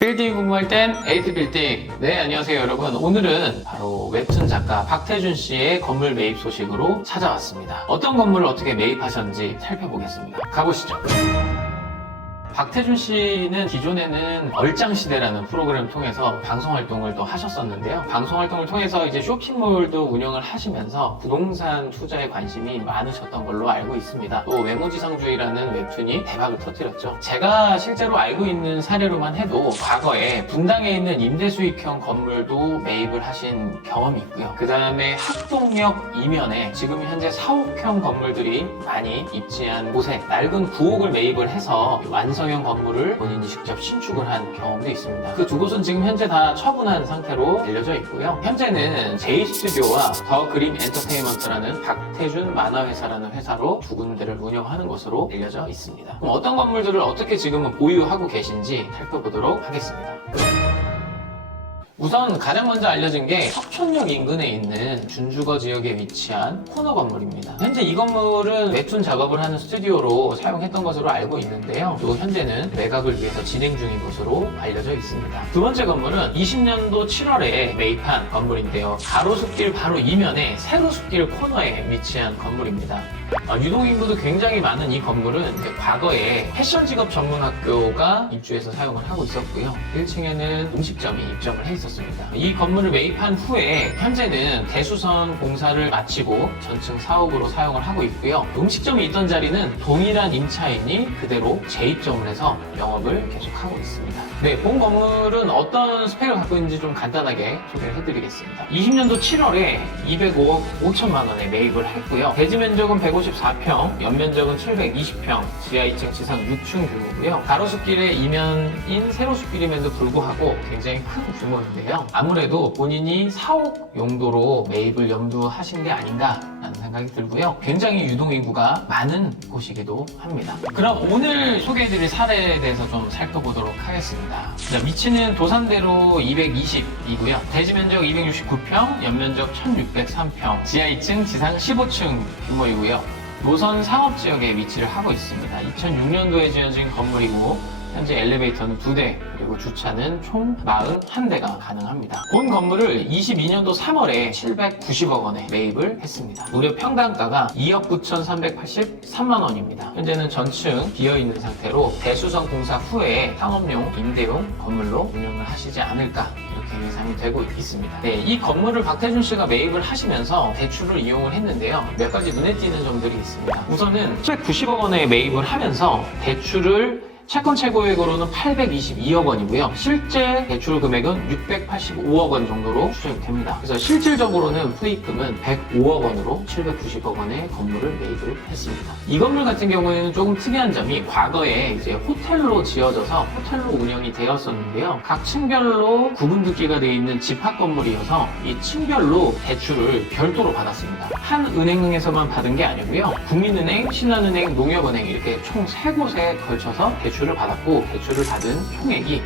빌딩 공부할 땐 에이트 빌딩. 네, 안녕하세요 여러분. 오늘은 바로 웹툰 작가 박태준 씨의 건물 매입 소식으로 찾아왔습니다. 어떤 건물을 어떻게 매입하셨는지 살펴보겠습니다. 가보시죠. 박태준 씨는 기존에는 얼짱시대라는 프로그램을 통해서 방송 활동을 또 하셨었는데요. 방송 활동을 통해서 이제 쇼핑몰도 운영을 하시면서 부동산 투자에 관심이 많으셨던 걸로 알고 있습니다. 또 외모지상주의라는 웹툰이 대박을 터뜨렸죠. 제가 실제로 알고 있는 사례로만 해도 과거에 분당에 있는 임대수익형 건물도 매입을 하신 경험이 있고요. 그 다음에 학동역 이면에 지금 현재 사옥형 건물들이 많이 입지한 곳에 낡은 구옥을 매입을 해서 완성형 건물을 본인이 직접 신축을 한 경험도 있습니다. 그 두 곳은 지금 현재 다 처분한 상태로 알려져 있고요. 현재는 J스튜디오와 더 그린 엔터테인먼트라는 박태준 만화회사라는 회사로 두 군데를 운영하는 것으로 알려져 있습니다. 그럼 어떤 건물들을 어떻게 지금은 보유하고 계신지 살펴보도록 하겠습니다. 우선 가장 먼저 알려진 게 석촌역 인근에 있는 준주거 지역에 위치한 코너 건물입니다. 현재 이 건물은 웹툰 작업을 하는 스튜디오로 사용했던 것으로 알고 있는데요. 또 현재는 매각을 위해서 진행 중인 것으로 알려져 있습니다. 두 번째 건물은 20년도 7월에 매입한 건물인데요. 가로수길 바로 이면에 세로수길 코너에 위치한 건물입니다. 유동인구도 굉장히 많은 이 건물은 과거에 패션 직업 전문 학교가 입주해서 사용을 하고 있었고요. 1층에는 음식점이 입점을 해 있었습니다. 이 건물을 매입한 후에 현재는 대수선 공사를 마치고 전층 사옥으로 사용을 하고 있고요. 음식점이 있던 자리는 동일한 임차인이 그대로 재입점을 해서 영업을 계속하고 있습니다. 네, 본 건물은 어떤 스펙을 갖고 있는지 좀 간단하게 소개를 해드리겠습니다. 20년도 7월에 205억 5천만 원에 매입을 했고요. 대지 면적은 154평, 연면적은 720평, 지하 2층, 지상 6층 규모고요. 가로수길의 이면인 세로수길임에도 불구하고 굉장히 큰 규모인데요. 아무래도 본인이 사옥 용도로 매입을 염두하신 게 아닌가라는 생각이 들고요. 굉장히 유동인구가 많은 곳이기도 합니다. 그럼 오늘 소개해드릴 사례에 대해서 좀 살펴보도록 하겠습니다. 위치는 도산대로 220이고요. 대지 면적 269평, 연면적 1603평, 지하 2층, 지상 15층 규모이고요. 노선 상업지역에 위치를 하고 있습니다. 2006년도에 지어진 건물이고 현재 엘리베이터는 2대, 그리고 주차는 총 41대가 가능합니다. 본 건물을 22년도 3월에 790억 원에 매입을 했습니다. 무려 평당가가 2억 9,383만 원입니다. 현재는 전층 비어있는 상태로 대수선 공사 후에 상업용, 임대용 건물로 운영을 하시지 않을까 이렇게 예상이 되고 있습니다. 네, 이 건물을 박태준 씨가 매입을 하시면서 대출을 이용을 했는데요. 몇 가지 눈에 띄는 점들이 있습니다. 우선은 790억 원에 매입을 하면서 대출을 채권 최고액으로는 822억 원이고요. 실제 대출 금액은 685억 원 정도로 추정이 됩니다. 그래서 실질적으로는 수익금은 105억 원으로 790억 원의 건물을 매입을 했습니다. 이 건물 같은 경우에는 조금 특이한 점이 과거에 이제 호텔로 지어져서 호텔로 운영이 되었었는데요. 각 층별로 구분듣기가 되어 있는 집합 건물이어서 이 층별로 대출을 별도로 받았습니다. 한 은행에서만 받은 게 아니고요. 국민은행, 신한은행, 농협은행 이렇게 총 3곳에 걸쳐서 대출을 받았고 대출을 받은 총액이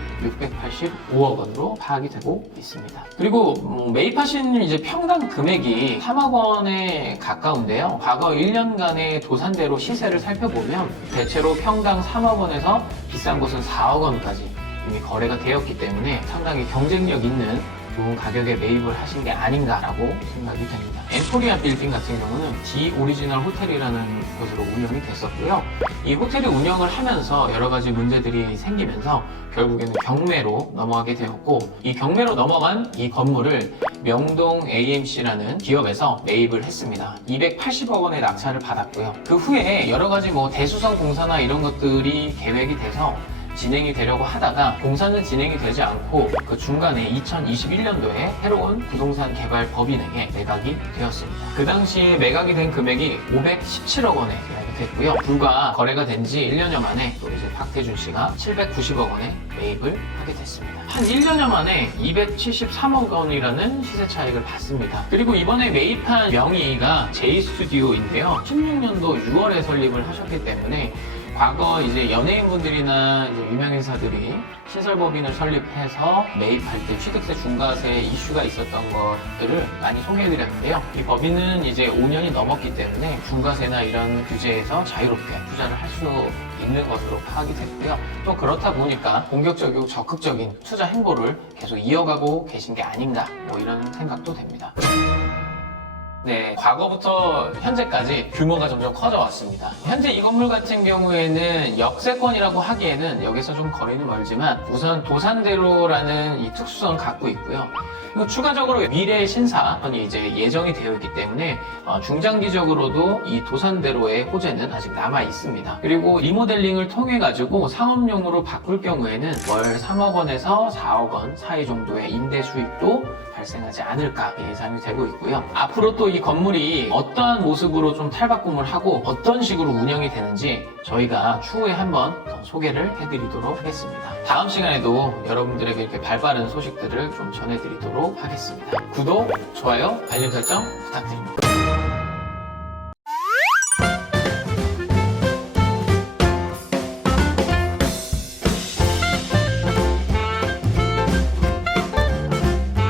685억 원으로 파악이 되고 있습니다. 그리고 매입하신 이제 평당 금액이 3억 원에 가까운데요. 과거 1년간의 도산대로 시세를 살펴보면 대체로 평당 3억 원에서 비싼 곳은 4억 원까지 이미 거래가 되었기 때문에 상당히 경쟁력 있는 좋은 가격에 매입을 하신 게 아닌가라고 생각이 됩니다. 엠포리아 빌딩 같은 경우는 디 오리지널 호텔이라는 곳으로 운영이 됐었고요. 이 호텔이 운영을 하면서 여러 가지 문제들이 생기면서 결국에는 경매로 넘어가게 되었고, 이 경매로 넘어간 이 건물을 명동 AMC라는 기업에서 매입을 했습니다. 280억 원의 낙찰을 받았고요. 그 후에 여러 가지 대수선 공사나 이런 것들이 계획이 돼서 진행이 되려고 하다가 공사는 진행이 되지 않고 그 중간에 2021년도에 새로운 부동산 개발 법인에게 매각이 되었습니다. 그 당시에 매각이 된 금액이 517억 원에 매각이 됐고요. 불과 거래가 된 지 1년여 만에 또 이제 박태준 씨가 790억 원에 매입을 하게 됐습니다. 한 1년여 만에 273억 원이라는 시세 차익을 받습니다. 그리고 이번에 매입한 명의가 J스튜디오인데요. 16년도 6월에 설립을 하셨기 때문에 과거 이제 연예인분들이나 이제 유명인사들이 시설법인을 설립해서 매입할 때 취득세 중과세 이슈가 있었던 것들을 많이 소개해드렸는데요. 이 법인은 이제 5년이 넘었기 때문에 중과세나 이런 규제에서 자유롭게 투자를 할 수 있는 것으로 파악이 됐고요. 또 그렇다 보니까 공격적이고 적극적인 투자 행보를 계속 이어가고 계신 게 아닌가 뭐 이런 생각도 됩니다. 네, 과거부터 현재까지 규모가 점점 커져 왔습니다. 현재 이 건물 같은 경우에는 역세권이라고 하기에는 여기서 좀 거리는 멀지만 우선 도산대로라는 이 특수성을 갖고 있고요. 그리고 추가적으로 미래 신사건이 이제 예정이 되어 있기 때문에 중장기적으로도 이 도산대로의 호재는 아직 남아 있습니다. 그리고 리모델링을 통해 가지고 상업용으로 바꿀 경우에는 월 3억 원에서 4억 원 사이 정도의 임대 수익도 발생하지 않을까 예상이 되고 있고요. 앞으로 또 이 건물이 어떠한 모습으로 좀 탈바꿈을 하고 어떤 식으로 운영이 되는지 저희가 추후에 한번 더 소개를 해드리도록 하겠습니다. 다음 시간에도 여러분들에게 이렇게 발빠른 소식들을 좀 전해드리도록 하겠습니다. 구독, 좋아요, 알림 설정 부탁드립니다.